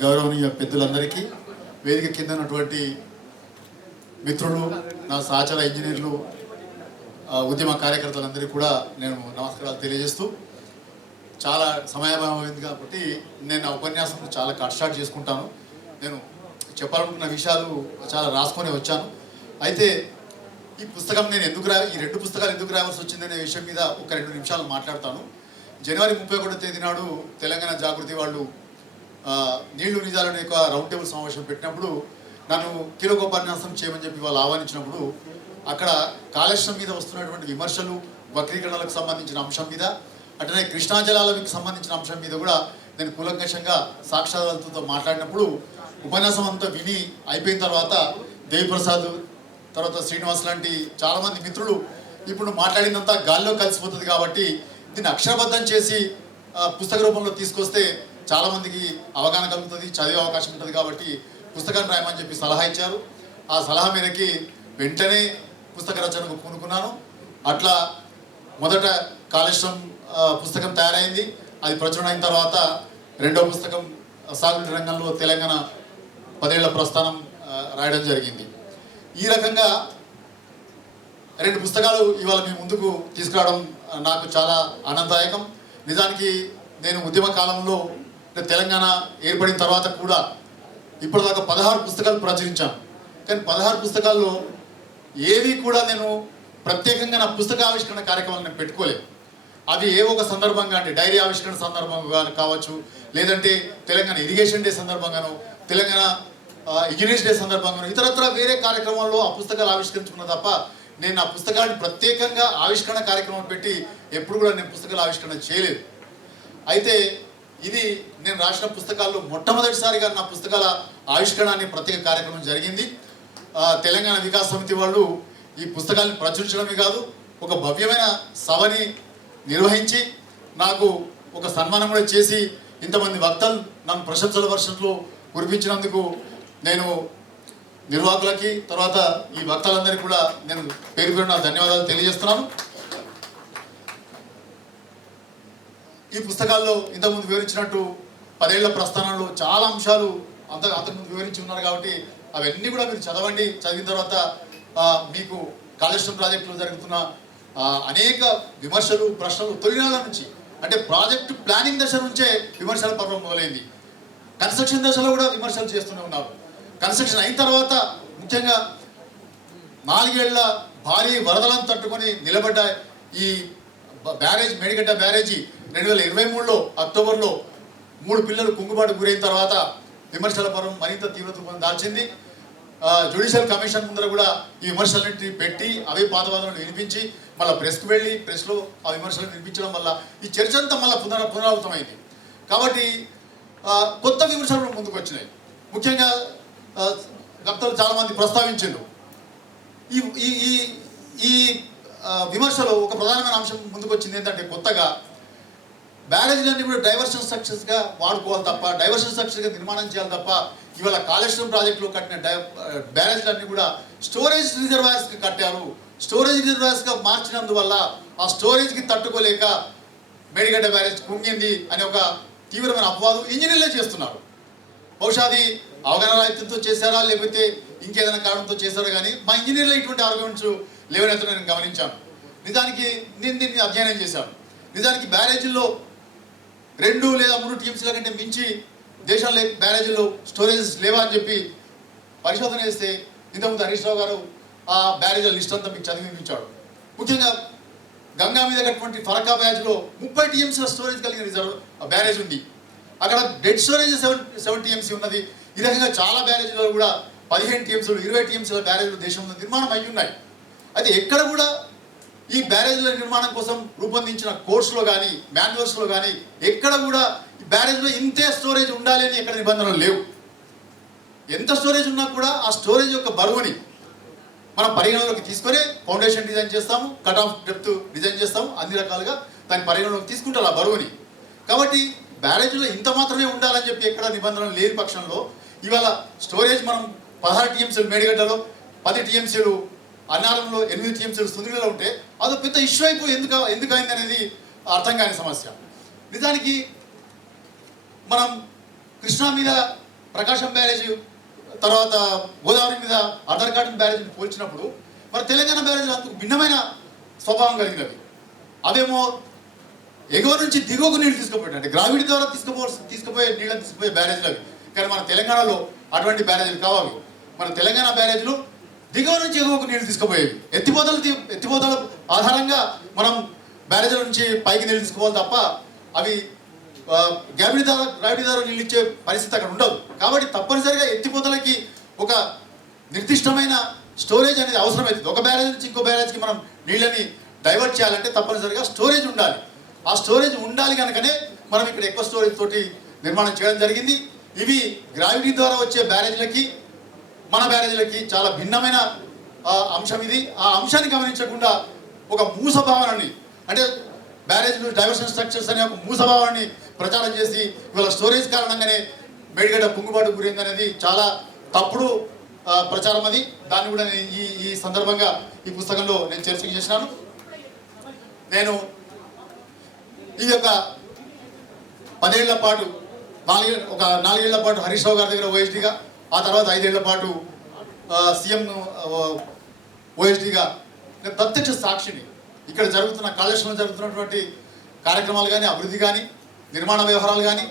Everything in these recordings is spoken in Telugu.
గౌరవనీయ పెద్దలందరికీ, వేదిక కింద ఉన్నటువంటి మిత్రులు, నా సహచర ఇంజనీర్లు, ఉద్యమ కార్యకర్తలందరికీ కూడా నేను నమస్కారాలు తెలియజేస్తూ, చాలా సమయాభావం అయింది కాబట్టి నేను నా ఉపన్యాసం చాలా కట్ స్టార్ట్ చేసుకుంటాను. నేను చెప్పాలనుకున్న విషయాలు చాలా రాసుకొని వచ్చాను. అయితే ఈ పుస్తకం నేను ఈ రెండు పుస్తకాలు ఎందుకు రావాల్సి వచ్చిందనే విషయం మీద ఒక 2 నిమిషాలు మాట్లాడతాను. జనవరి 31వ తేదీ నాడు తెలంగాణ జాగృతి వాళ్ళు నీళ్లు నిజాలు అనే ఒక రౌండ్ టేబుల్ సమావేశం పెట్టినప్పుడు నన్ను కీలకోపన్యాసం చేయమని చెప్పి వాళ్ళు ఆహ్వానించినప్పుడు అక్కడ కాళేశ్వరం మీద వస్తున్నటువంటి విమర్శలు, వక్రీకరణలకు సంబంధించిన అంశం మీద, అట్లనే కృష్ణా జలాలకు సంబంధించిన అంశం మీద కూడా నేను కూలంకషంగా సాక్షాత్కారాలతో మాట్లాడినప్పుడు ఉపన్యాసం అంతా విని అయిపోయిన తర్వాత దేవిప్రసాద్, తర్వాత శ్రీనివాస్ లాంటి చాలామంది మిత్రులు ఇప్పుడు మాట్లాడినంత గాల్లో కలిసిపోతుంది కాబట్టి దీన్ని అక్షరబద్ధం చేసి పుస్తక రూపంలో తీసుకొస్తే చాలామందికి అవగాహన కలుగుతుంది, చదివే అవకాశం ఉంటుంది కాబట్టి పుస్తకాన్ని రాయమని చెప్పి సలహా ఇచ్చారు. ఆ సలహా మేరకి వెంటనే పుస్తక రచనకు పూనుకున్నాను. అట్లా మొదట కాళేశ్వరం పుస్తకం తయారైంది. అది ప్రచురణ అయిన తర్వాత రెండవ పుస్తకం సాగునీటి రంగంలో తెలంగాణ 10 ఏళ్ల ప్రస్థానం రాయడం జరిగింది. ఈ రకంగా 2 పుస్తకాలు ఇవాళ మీ ముందుకు తీసుకురావడం నాకు చాలా ఆనందదాయకం. నిజానికి నేను ఉద్యమ కాలంలో తెలంగాణ ఏర్పడిన తర్వాత కూడా ఇప్పటిదాకా 16 పుస్తకాలు ప్రచురించాను. కానీ 16 పుస్తకాల్లో ఏవి కూడా నేను ప్రత్యేకంగా నా పుస్తక ఆవిష్కరణ కార్యక్రమాలు నేను పెట్టుకోలేదు. అవి ఏ ఒక సందర్భంగా అంటే డైరీ ఆవిష్కరణ సందర్భంగా కావచ్చు, లేదంటే తెలంగాణ ఇరిగేషన్ డే సందర్భంగానో, తెలంగాణ ఇంజనీర్స్ డే సందర్భంగానో, ఇతరత్ర వేరే కార్యక్రమాల్లో ఆ పుస్తకాలు ఆవిష్కరించుకున్న తప్ప నేను ఆ పుస్తకాన్ని ప్రత్యేకంగా ఆవిష్కరణ కార్యక్రమం పెట్టి ఎప్పుడు కూడా నేను పుస్తకాల ఆవిష్కరణ చేయలేదు. అయితే ఇది నేను రాసిన పుస్తకాల్లో మొట్టమొదటిసారిగా నా పుస్తకాల ఆవిష్కరణాన్ని ప్రత్యేక కార్యక్రమం జరిగింది. తెలంగాణ వికాస సమితి వాళ్ళు ఈ పుస్తకాలను ప్రచురించడమే కాదు, ఒక భవ్యమైన సభని నిర్వహించి నాకు ఒక సన్మానం కూడా చేసి ఇంతమంది వక్తలు నన్ను ప్రశంసల వర్షంలో కురిపించినందుకు నేను నిర్వాహకులకి, తర్వాత ఈ వక్తలందరికీ కూడా నేను పేరు పేరున ధన్యవాదాలు తెలియజేస్తున్నాను. ఈ పుస్తకాల్లో ఇంతకుముందు వివరించినట్టు 10 ఏళ్ల ప్రస్థానంలో చాలా అంశాలు అంతకుముందు వివరించి ఉన్నారు కాబట్టి అవన్నీ కూడా మీరు చదవండి. చదివిన తర్వాత మీకు కాళేశ్వరం ప్రాజెక్టులో జరుగుతున్న అనేక విమర్శలు, ప్రశ్నలు తొలినాళ్ళ నుంచి, అంటే ప్రాజెక్టు ప్లానింగ్ దశ నుంచే విమర్శల పర్వం మొదలైంది. కన్స్ట్రక్షన్ దశలో కూడా విమర్శలు చేస్తూనే ఉన్నారు. కన్స్ట్రక్షన్ అయిన తర్వాత ముఖ్యంగా 4 ఏళ్ల భారీ వరదలను తట్టుకొని నిలబడ్డ ఈ బ్యారేజ్, మేడిగడ్డ బ్యారేజీ 2023లో అక్టోబర్లో 3 పిల్లలు కుంగుబాటు గురైన తర్వాత విమర్శల పర్వం మరింత తీవ్రత దాల్చింది. జ్యుడిషియల్ కమిషన్ ముందర కూడా ఈ విమర్శలన్నింటినీ పెట్టి అవే పాతవాదనలు వినిపించి మళ్ళీ ప్రెస్కి వెళ్ళి ప్రెస్లో ఆ విమర్శలు వినిపించడం వల్ల ఈ చర్చ అంతా మళ్ళీ పునరావృతమైంది. కాబట్టి కొత్త విమర్శలు ముందుకు వచ్చినాయి. ముఖ్యంగా వక్తలు చాలామంది ప్రస్తావించారు. ఈ విమర్శలో ఒక ప్రధానమైన అంశం ముందుకు వచ్చింది ఏంటంటే, కొత్తగా బ్యారేజ్లన్నీ కూడా డైవర్షన్ స్ట్రక్చర్స్గా వాడుకోవాలి తప్ప, డైవర్షన్ స్ట్రక్చర్గా నిర్మాణం చేయాలి తప్ప, ఇవాళ కాళేశ్వరం ప్రాజెక్టులో కట్టిన బ్యారేజ్లన్నీ కూడా స్టోరేజ్ రిజర్వాయర్స్కి కట్టారు. స్టోరేజ్ రిజర్వాయర్స్గా మార్చినందువల్ల ఆ స్టోరేజ్కి తట్టుకోలేక మేడిగడ్డ బ్యారేజ్ కుంగింది అనే ఒక తీవ్రమైన అపవాదం ఇంజనీర్లే చేస్తున్నారు. బహుశా అది అవగాహన రాహిత్యంతో చేశారా లేకపోతే ఇంకేదైనా కారణంతో చేశారా కానీ మా ఇంజనీర్లు ఇటువంటి ఆర్గ్యుమెంట్స్ లేవనెత్తడం నేను గమనించాను. నిజానికి నేను దీన్ని అధ్యయనం చేశాను. నిజానికి బ్యారేజీల్లో 2 లేదా 3 టీఎంసీల కంటే మించి దేశంలో బ్యారేజీల్లో స్టోరేజెస్ లేవా అని చెప్పి పరిశోధన చేస్తే ఇంతకుముందు హరీష్ రావు గారు ఆ బ్యారేజీల లిస్ట్ అంతా మీకు చదివించాడు. ముఖ్యంగా గంగా మీద కట్టినటువంటి ఫరకా బ్యారేజ్లో 30 టీఎంసీల స్టోరేజ్ కలిగిన బ్యారేజ్ ఉంది. అక్కడ డెడ్ స్టోరేజ్ 7 టీఎంసీ ఉన్నది. ఈ రకంగా చాలా బ్యారేజీలలో కూడా 15 టీఎంసీలు, 20 టీఎంసీల బ్యారేజ్లు దేశంలో నిర్మాణం అయి ఉన్నాయి. అయితే ఎక్కడ కూడా ఈ బ్యారేజ్ల నిర్మాణం కోసం రూపొందించిన కోర్సులో కానీ మాన్యువల్స్లో కానీ ఎక్కడ కూడా బ్యారేజ్లో ఇంతే స్టోరేజ్ ఉండాలి అని ఎక్కడ నిబంధనలు లేవు. ఎంత స్టోరేజ్ ఉన్నా కూడా ఆ స్టోరేజ్ యొక్క బరువుని మనం పరిగణలోకి తీసుకొని ఫౌండేషన్ డిజైన్ చేస్తాము, కట్ ఆఫ్ డెప్త్ డిజైన్ చేస్తాము, అన్ని రకాలుగా దాని పరిగణలోకి తీసుకుంటారు ఆ బరువుని. కాబట్టి బ్యారేజ్లో ఇంత మాత్రమే ఉండాలని చెప్పి ఎక్కడ నిబంధనలు లేని పక్షంలో ఇవాళ స్టోరేజ్ మనం 16 టీఎంసీలు మేడిగడ్డలో, 10 టీఎంసీలు అన్నారంలో, 8 టీఎంసీలు సుందరిలో ఉంటే అదో పెద్ద ఇష్యూ అయిపోయి ఎందుకు అయింది అనేది అర్థం కాని సమస్య. నిజానికి మనం కృష్ణా మీద ప్రకాశం బ్యారేజ్ తర్వాత గోదావరి మీద ఆధార్ కార్డు బ్యారేజ్ని పోల్చినప్పుడు మరి తెలంగాణ బ్యారేజ్లు అందుకు భిన్నమైన స్వభావం కలిగినవి. అవేమో ఎగువ నుంచి దిగువకు నీళ్ళు తీసుకుపోయాయి, అంటే గ్రావిటీ ద్వారా తీసుకుపోయే నీళ్ళని తీసుకుపోయే బ్యారేజ్లు అవి. కానీ మన తెలంగాణలో అటువంటి బ్యారేజ్లు కావాలి. మన తెలంగాణ బ్యారేజ్లు దిగువ నుంచి ఎగువకు నీళ్లు తీసుకుపోయేవి. ఎత్తిపోతల ఆధారంగా మనం బ్యారేజ్ల నుంచి పైకి నీళ్ళు తీసుకోవాలి తప్ప అవి గ్రావిటీ ద్వారా నీళ్ళు ఇచ్చే పరిస్థితి అక్కడ ఉండదు. కాబట్టి తప్పనిసరిగా ఎత్తిపోతలకి ఒక నిర్దిష్టమైన స్టోరేజ్ అనేది అవసరమవుతుంది. ఒక బ్యారేజ్ నుంచి ఇంకో బ్యారేజ్కి మనం నీళ్ళని డైవర్ట్ చేయాలంటే తప్పనిసరిగా స్టోరేజ్ ఉండాలి. ఆ స్టోరేజ్ ఉండాలి కనుకనే మనం ఇక్కడ ఎక్కువ స్టోరేజ్ తోటి నిర్మాణం చేయడం జరిగింది. ఇవి గ్రావిటీ ద్వారా వచ్చే బ్యారేజ్లకి మన బ్యారేజ్లకి చాలా భిన్నమైన అంశం ఇది. ఆ అంశాన్ని గమనించకుండా ఒక మూస భావనని, అంటే బ్యారేజ్లు డైవర్షన్ స్ట్రక్చర్స్ అనే ఒక మూస భావాన్ని ప్రచారం చేసి ఇవాళ స్టోరేజ్ కారణంగానే మేడిగడ్డ కుంగుబాటు గురైంది అనేది చాలా తప్పుడు ప్రచారం. అది దాన్ని కూడా నేను ఈ సందర్భంగా ఈ పుస్తకంలో నేను చర్చ చేసినాను. నేను ఈ యొక్క 10 ఏళ్ల పాటు 4 ఏళ్ల పాటు హరీష్ రావు గారి దగ్గర ఓఎస్డీగా, ఆ తర్వాత 5 ఏళ్ల పాటు సీఎం ఓఎస్డీగా నేను ప్రత్యక్ష సాక్షిని. ఇక్కడ జరుగుతున్న కాళేశ్వరంలో జరుగుతున్నటువంటి కార్యక్రమాలు కానీ, అభివృద్ధి కానీ, నిర్మాణ వ్యవహారాలు కానీ,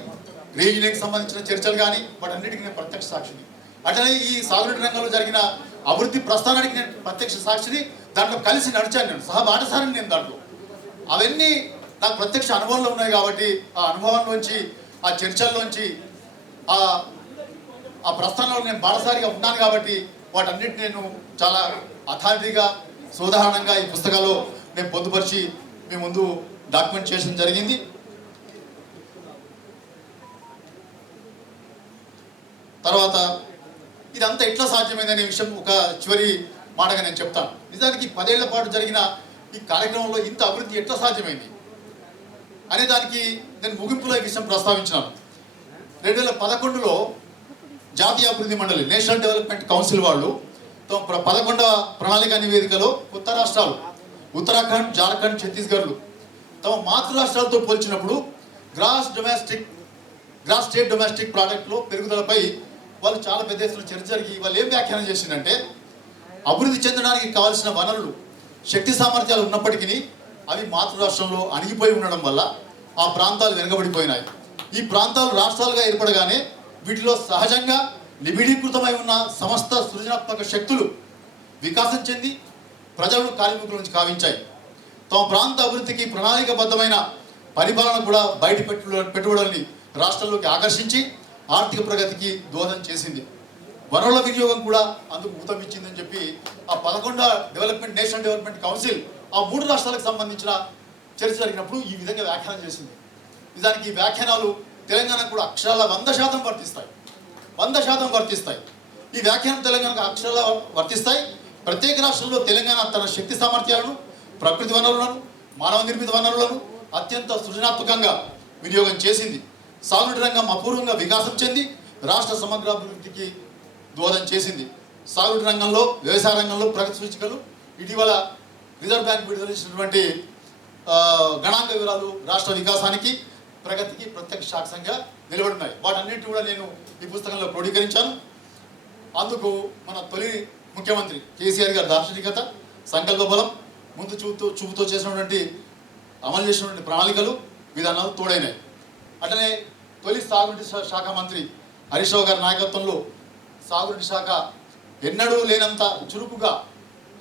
రీజియన్కి సంబంధించిన చర్చలు కానీ వాటన్నిటికీ నేను ప్రత్యక్ష సాక్షిని. అట్లనే ఈ సాగునీటి రంగంలో జరిగిన అభివృద్ధి ప్రస్థానానికి నేను ప్రత్యక్ష సాక్షిని. దాంట్లో కలిసి నడిచాను, నేను సహబాటసారిని. నేను దాంట్లో అవన్నీ నాకు ప్రత్యక్ష అనుభవంలో ఉన్నాయి కాబట్టి ఆ అనుభవంలోంచి, ఆ చర్చల్లోంచి, ఆ ప్రస్థానంలో నేను బాటసారిగా ఉన్నాను కాబట్టి వాటన్నిటిని నేను చాలా అథారిటీగా, సోదాహరణంగా ఈ పుస్తకాల్లో నేను పొందుపరిచి మీ ముందు డాక్యుమెంట్ చేయడం జరిగింది. తర్వాత ఇదంతా ఎట్లా సాధ్యమైందనే విషయం ఒక చివరి మాటగా నేను చెప్తాను. నిజానికి 10 ఏళ్ల పాటు జరిగిన ఈ కార్యక్రమంలో ఇంత అభివృద్ధి ఎట్లా సాధ్యమైంది అనే దానికి నేను ముగింపులో ఈ విషయం ప్రస్తావించినాను. 2011లో జాతీయ అభివృద్ధి మండలి, నేషనల్ డెవలప్మెంట్ కౌన్సిల్ వాళ్ళు తమ 11వ ప్రణాళిక నివేదికలో కొత్త రాష్ట్రాలు ఉత్తరాఖండ్, జార్ఖండ్, ఛత్తీస్గఢ్లు తమ మాతృ రాష్ట్రాలతో పోల్చినప్పుడు గ్రాస్ స్టేట్ డొమెస్టిక్ ప్రోడక్ట్లో పెరుగుదలపై వాళ్ళు చాలా పెద్ద ఎత్తున చర్చ జరిగి వాళ్ళు ఏం వ్యాఖ్యానం చేసిందంటే, అభివృద్ధి చెందడానికి కావాల్సిన వనరులు, శక్తి సామర్థ్యాలు ఉన్నప్పటికీ అవి మాతృ రాష్ట్రంలో అణిగిపోయి ఉండడం వల్ల ఆ ప్రాంతాలు వెనుకబడిపోయినాయి. ఈ ప్రాంతాలు రాష్ట్రాలుగా ఏర్పడగానే వీటిలో సహజంగా నిబిడీకృతమై ఉన్న సమస్త సృజనాత్మక శక్తులు వికాసం చెంది ప్రజలను కార్మికుల నుంచి కావించాయి. తమ ప్రాంత అభివృద్ధికి ప్రణాళికబద్ధమైన పరిపాలన కూడా బయట పెట్టుబడుల్ని రాష్ట్రాల్లోకి ఆకర్షించి ఆర్థిక ప్రగతికి దోహదం చేసింది. వనరుల వినియోగం కూడా అందుకు ఊతమిచ్చిందని చెప్పి ఆ 11వ నేషనల్ డెవలప్మెంట్ కౌన్సిల్ ఆ 3 రాష్ట్రాలకు సంబంధించిన చర్చ జరిగినప్పుడు ఈ విధంగా వ్యాఖ్యానం చేసింది. నిజానికి ఈ వ్యాఖ్యానాలు తెలంగాణకు కూడా అక్షరాల 100% వర్తిస్తాయి. 100% వర్తిస్తాయి. ఈ వ్యాఖ్యానం తెలంగాణకు అక్షరాల వర్తిస్తాయి. ప్రత్యేక రాష్ట్రంలో తెలంగాణ తన శక్తి సామర్థ్యాలను, ప్రకృతి వనరులను, మానవ నిర్మిత వనరులను అత్యంత సృజనాత్మకంగా వినియోగం చేసింది. సాగునీటి రంగం అపూర్వంగా వికాసం చెంది రాష్ట్ర సమగ్రాభివృద్ధికి దోహదం చేసింది. సాగునీటి రంగంలో, వ్యవసాయ రంగంలో ప్రగతి సూచికలు, ఇటీవల రిజర్వ్ బ్యాంక్ విడుదల చేసినటువంటి గణాంక వివరాలు రాష్ట్ర వికాసానికి, ప్రగతికి ప్రత్యక్ష సాక్ష్యంగా నిలబడున్నాయి. వాటన్నిటిని కూడా నేను ఈ పుస్తకంలో క్రోడీకరించాను. అందుకు మన తొలి ముఖ్యమంత్రి కేసీఆర్ గారి దార్శనికత, సంకల్ప బలం, ముందు చూపుతో చేసినటువంటి అమలు చేసినటువంటి ప్రణాళికలు, విధానాలు తోడైనాయి. అట్లనే తొలి సాగునీటి శాఖ మంత్రి హరీష్ రావు గారి నాయకత్వంలో సాగునీటి శాఖ ఎన్నడూ లేనంత చురుకుగా,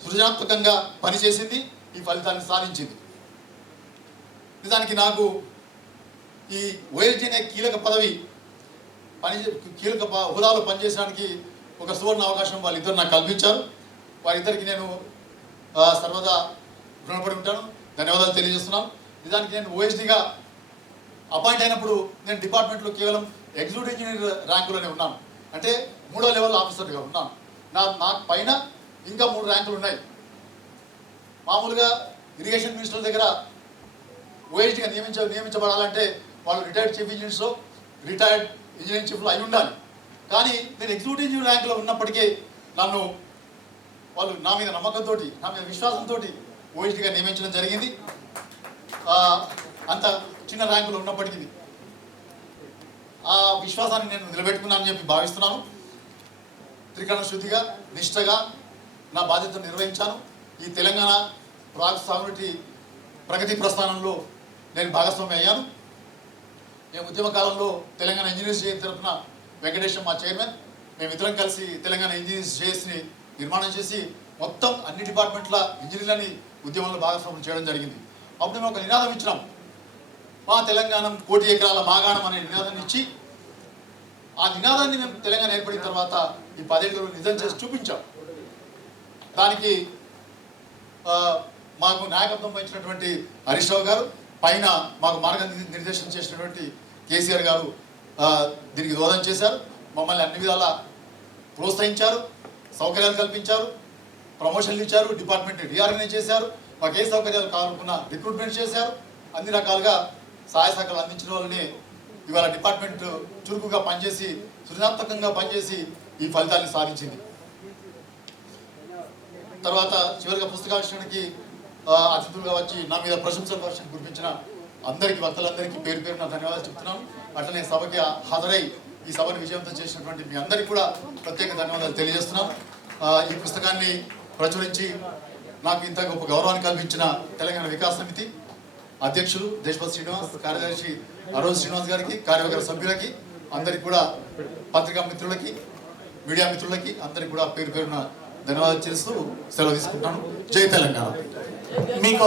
సృజనాత్మకంగా పనిచేసింది. ఈ ఫలితాన్ని సాధించింది. నిజానికి నాకు ఈ ఓఎస్డీ అనే కీలక పదవి కీలక హోదాలో పనిచేయడానికి ఒక సువర్ణ అవకాశం వాళ్ళిద్దరు నాకు కల్పించారు. వారిద్దరికి నేను సర్వదా రుణపడి ఉంటాను. ధన్యవాదాలు తెలియజేస్తున్నాను. నిజానికి నేను ఓఎస్డీగా అపాయింట్ అయినప్పుడు నేను డిపార్ట్మెంట్లో కేవలం ఎగ్జిక్యూటివ్ ఇంజనీర్ ర్యాంకులోనే ఉన్నాను. అంటే 3వ లెవెల్ ఆఫీసర్గా ఉన్నాను. నాకు పైన ఇంకా 3 ర్యాంకులు ఉన్నాయి. మామూలుగా ఇరిగేషన్ మినిస్టర్ దగ్గర ఓఎస్డీగా నియమించబడాలంటే వాళ్ళు retired chief engineers, retired engineering చీఫ్లు అయి ఉండాలి. కానీ నేను ఎగ్జిక్యూటివ్ ఇంజనీర్ ర్యాంకులో ఉన్నప్పటికీ నన్ను వాళ్ళు నా మీద నమ్మకంతో, నా మీద విశ్వాసంతో ఓఎస్డీగా నియమించడం జరిగింది. అంత చిన్న ర్యాంకులో ఉన్నప్పటికీ ఆ విశ్వాసాన్ని నేను నిలబెట్టుకున్నానని చెప్పి భావిస్తున్నాను. త్రికరణ శుద్ధిగా నిష్ఠగా నా బాధ్యతను నిర్వహించాను. ఈ తెలంగాణ ప్రాజెక్ట్ సాగునీటి ప్రగతి ప్రస్థానంలో నేను భాగస్వామి అయ్యాను. మేము ఉద్యమ కాలంలో తెలంగాణ ఇంజనీర్స్ జేఏసీ తరఫున వెంకటేశం మా చైర్మన్, మేమిద్దరం కలిసి తెలంగాణ ఇంజనీర్స్ జేఏసీని నిర్మాణం చేసి మొత్తం అన్ని డిపార్ట్మెంట్ల ఇంజనీర్లని ఉద్యమంలో భాగస్వామ్యం చేయడం జరిగింది. అప్పుడు మేము ఒక నినాదం ఇచ్చినాం, మా తెలంగాణ 1 కోటి ఎకరాల మాగాణం అనే నినాదాన్ని ఇచ్చి ఆ నినాదాన్ని మేము తెలంగాణ ఏర్పడిన తర్వాత ఈ 10 ఏళ్ళలో నిజం చేసి చూపించాం. దానికి మాకు నాయకత్వం వహించినటువంటి హరీష్ రావు గారు, పైన మాకు మార్గనిర్దేశం చేసినటువంటి కేసీఆర్ గారు దీనికి దోహదం చేశారు. మమ్మల్ని అన్ని విధాలా ప్రోత్సహించారు, సౌకర్యాలు కల్పించారు, ప్రమోషన్లు ఇచ్చారు, డిపార్ట్మెంట్ రీఆర్గనైజ్ చేశారు, మాకు ఏ సౌకర్యాలు కావాలనుకున్నా రిక్రూట్మెంట్ చేశారు. అన్ని రకాలుగా సహాయ సహకారాలు అందించిన వాళ్ళని ఇవాళ డిపార్ట్మెంట్ చురుకుగా పనిచేసి సృజనాత్మకంగా పనిచేసి ఈ ఫలితాన్ని సాధించింది. తర్వాత చివరిగా పుస్తకావిష్కరణకి అతిథులుగా వచ్చి నా మీద ప్రశంసల వర్షం కురిపించిన అందరికీ వక్తలందరికీ పేరు పేరు నా ధన్యవాదాలు చెప్తున్నాను. అట్లనే సభకి హాజరై ఈ సభను విజయవంతం చేసినటువంటి మీ అందరికీ కూడా ప్రత్యేక ధన్యవాదాలు తెలియజేస్తున్నాను. ఈ పుస్తకాన్ని ప్రచురించి నాకు ఇంత గొప్ప గౌరవాన్ని కల్పించిన తెలంగాణ వికాస్ సమితి అధ్యక్షులు దేశపతి శ్రీనివాస్, కార్యదర్శి అరోజ్ శ్రీనివాస్ గారికి, కార్యవర్గ సభ్యులకి, అందరికి కూడా పత్రికా మిత్రులకి, మీడియా మిత్రులకి అందరికి కూడా పేరు పేరున ధన్యవాదాలు చేస్తూ సెలవు తీసుకుంటాను. జై తెలంగాణ. మీకు